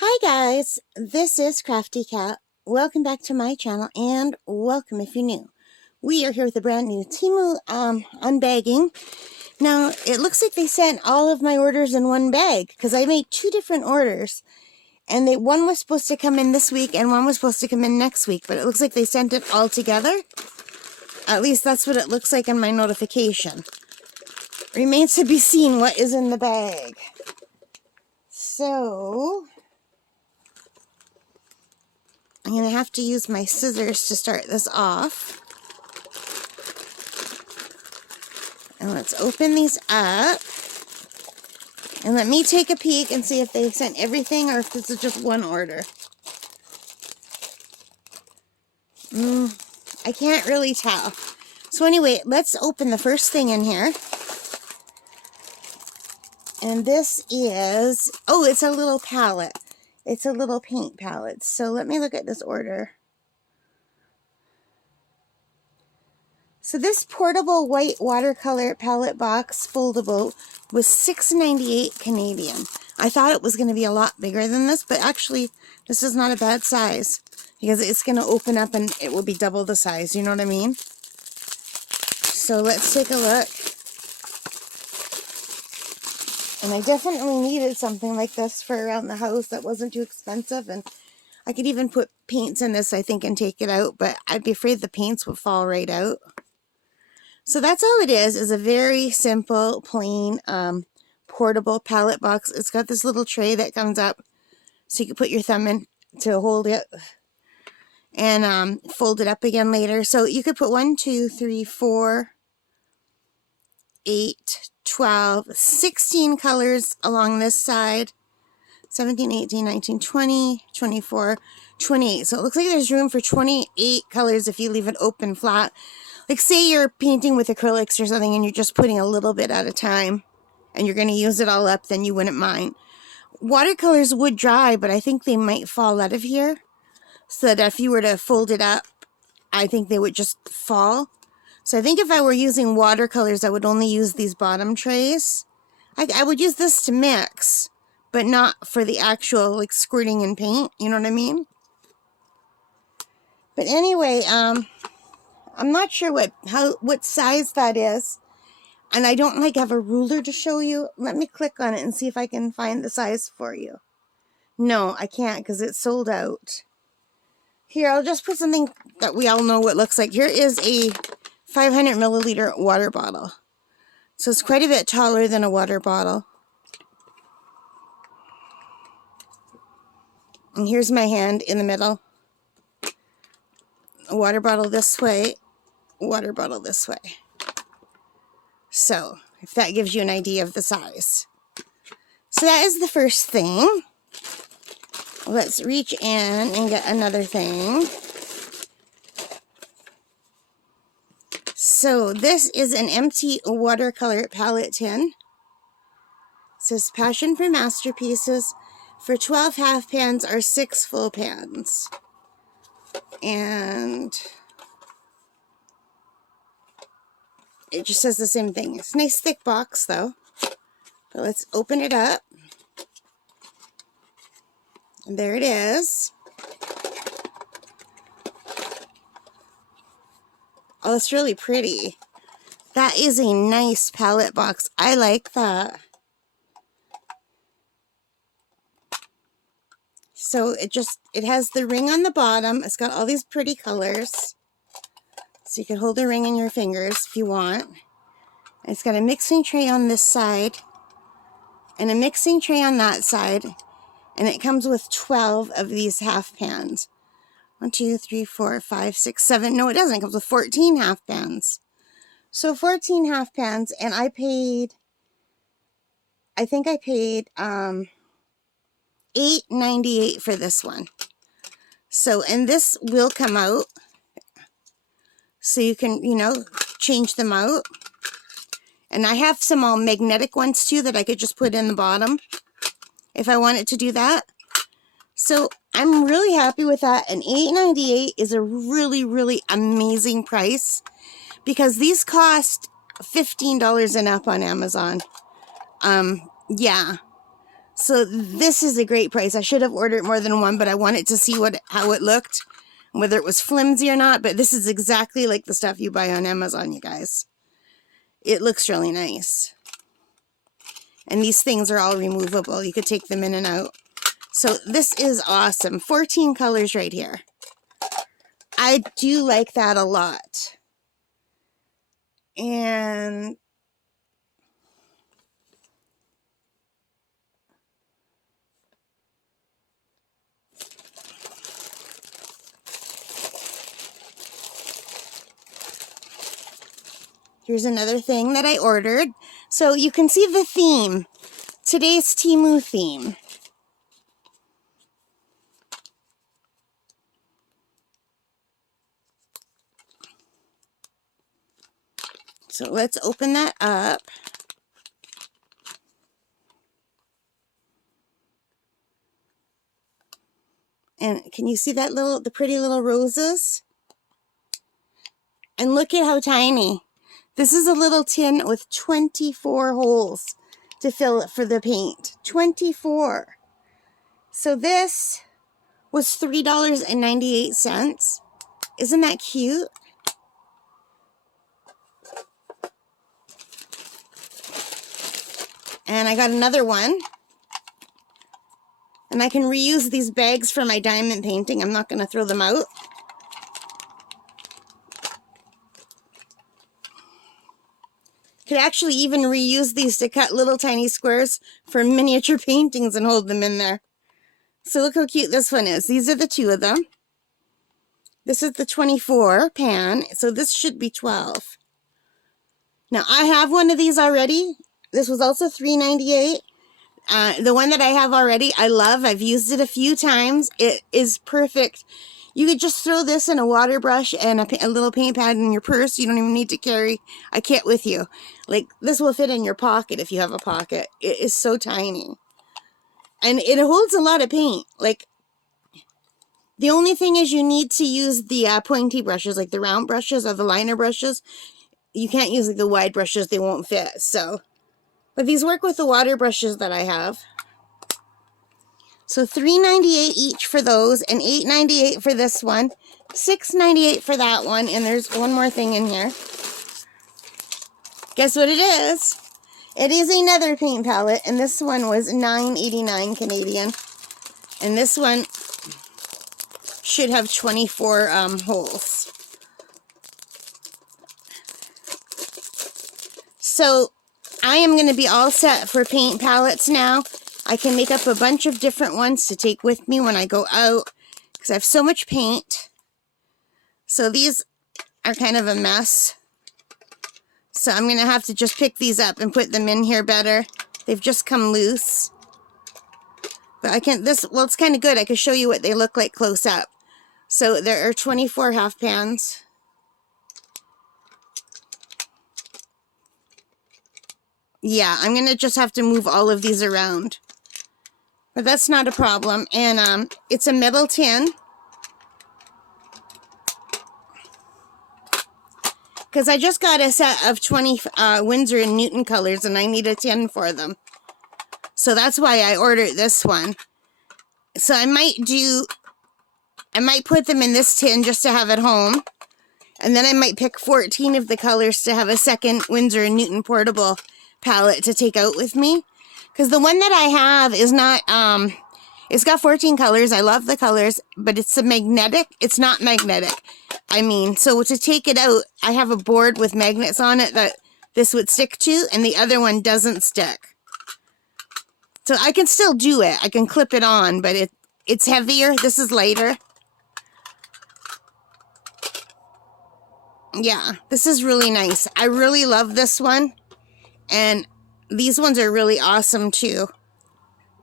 Hi guys, this is Crafty Cat. Welcome back to my channel and welcome if you're new. We are here with a brand new Temu unbagging. Now, it looks like they sent all of my orders in one bag because I made two different orders. And one was supposed to come in this week and one was supposed to come in next week, but it looks like they sent it all together. At least that's what it looks like in my notification. Remains to be seen what is in the bag. So I'm going to have to use my scissors to start this off. And let's open these up. And let me take a peek and see if they sent everything or if this is just one order. I can't really tell. So anyway, let's open the first thing in here. And this is, oh, it's a little palette. It's a little paint palette. So let me look at this order. So this portable white watercolor palette box foldable was $6.98 Canadian. I thought it was going to be a lot bigger than this, but actually this is not a bad size because it's going to open up and it will be double the size. You know what I mean? So let's take a look. And I definitely needed something like this for around the house that wasn't too expensive. And I could even put paints in this, I think, and take it out. But I'd be afraid the paints would fall right out. So that's all it is a very simple, plain, portable palette box. It's got this little tray that comes up so you can put your thumb in to hold it and fold it up again later. So you could put 1, 2, 3, 4, 8, 12, 16 colors along this side. 17, 18, 19, 20, 24, 28. So it looks like there's room for 28 colors if you leave it open flat. Like say you're painting with acrylics or something and you're just putting a little bit at a time and you're going to use it all up, then you wouldn't mind. Watercolors would dry, but I think they might fall out of here. So that if you were to fold it up, I think they would just fall. So I think if I were using watercolors, I would only use these bottom trays. I would use this to mix, but not for the actual like squirting in paint. You know what I mean? But anyway, I'm not sure what size that is, and I don't have a ruler to show you. Let me click on it and see if I can find the size for you. No, I can't because it's sold out. Here, I'll just put something that we all know what it looks like. Here is a 500 milliliter water bottle. So it's quite a bit taller than a water bottle. And here's my hand in the middle. A water bottle this way, water bottle this way. So, if that gives you an idea of the size. So that is the first thing. Let's reach in and get another thing. So this is an empty watercolor palette tin. It says Passion for Masterpieces. For 12 half pans or 6 full pans. And it just says the same thing. It's a nice thick box though. But let's open it up. And there it is. Oh, it's really pretty. That is a nice palette box. I like that. So it has the ring on the bottom. It's got all these pretty colors. So you can hold the ring in your fingers if you want. And it's got a mixing tray on this side and a mixing tray on that side. And it comes with 12 of these half pans. 1, 2, 3, 4, 5, 6, 7. No, it doesn't. It comes with 14 half pans. So 14 half pans, and I think I paid $8.98 for this one. So, and this will come out. So you can, change them out. And I have some all magnetic ones too that I could just put in the bottom if I wanted to do that. So I'm really happy with that. And $8.98 is a really, really amazing price because these cost $15 and up on Amazon. Yeah. So this is a great price. I should have ordered more than one, but I wanted to see how it looked, whether it was flimsy or not. But this is exactly like the stuff you buy on Amazon, you guys. It looks really nice. And these things are all removable. You could take them in and out. So this is awesome. 14 colors right here. I do like that a lot. And here's another thing that I ordered. So you can see the theme. Today's Temu theme. So let's open that up. And can you see that the pretty little roses? And look at how tiny. This is a little tin with 24 holes to fill it for the paint. 24. So this was $3.98. Isn't that cute? And I got another one. And I can reuse these bags for my diamond painting. I'm not going to throw them out. Could actually even reuse these to cut little tiny squares for miniature paintings and hold them in there. So look how cute this one is. These are the two of them. This is the 24 pan, so this should be 12. Now I have one of these already. This was also $3.98. The one that I have already, I love. I've used it a few times. It is perfect. You could just throw this in a water brush and a little paint pad in your purse. You don't even need to carry a kit with you. Like, this will fit in your pocket if you have a pocket. It is so tiny. And it holds a lot of paint. Like, the only thing is you need to use the pointy brushes, like the round brushes or the liner brushes. You can't use like the wide brushes. They won't fit, so... But these work with the water brushes that I have. So $3.98 each for those, and $8.98 for this one, $6.98 for that one, and there's one more thing in here. Guess what it is? It is another paint palette, and this one was $9.89 Canadian. And this one should have 24 holes. So I am going to be all set for paint palettes now. I can make up a bunch of different ones to take with me when I go out, because I have so much paint. So these are kind of a mess. So I'm going to have to just pick these up and put them in here better. They've just come loose. But I can, well, it's kind of good. I can show you what they look like close up. So there are 24 half pans. Yeah, I'm going to just have to move all of these around. But that's not a problem. And it's a metal tin. Because I just got a set of 20 Winsor & Newton colors, and I need a tin for them. So that's why I ordered this one. So I might put them in this tin just to have at home. And then I might pick 14 of the colors to have a second Winsor & Newton portable palette to take out with me. Because the one that I have is not, it's got 14 colors. I love the colors, but it's magnetic. It's not magnetic. I mean, so to take it out, I have a board with magnets on it that this would stick to, and the other one doesn't stick. So I can still do it. I can clip it on, but it's heavier. This is lighter. Yeah, this is really nice. I really love this one. And these ones are really awesome too.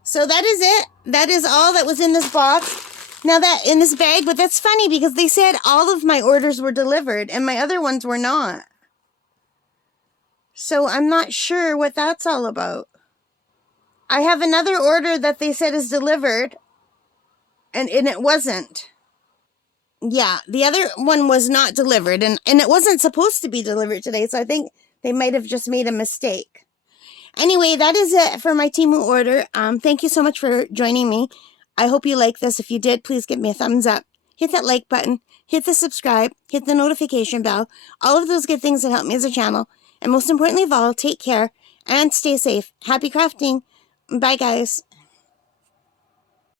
So that is it. That is all that was in this box. Now that in this bag, but that's funny because they said all of my orders were delivered and my other ones were not. So I'm not sure what that's all about. I have another order that they said is delivered and it wasn't. Yeah, the other one was not delivered and it wasn't supposed to be delivered today. So I think they might have just made a mistake. Anyway, that is it for my Temu order. Thank you so much for joining me. I hope you like this. If you did, please give me a thumbs up. Hit that like button. Hit the subscribe. Hit the notification bell. All of those good things that help me as a channel. And most importantly of all, take care and stay safe. Happy crafting. Bye, guys.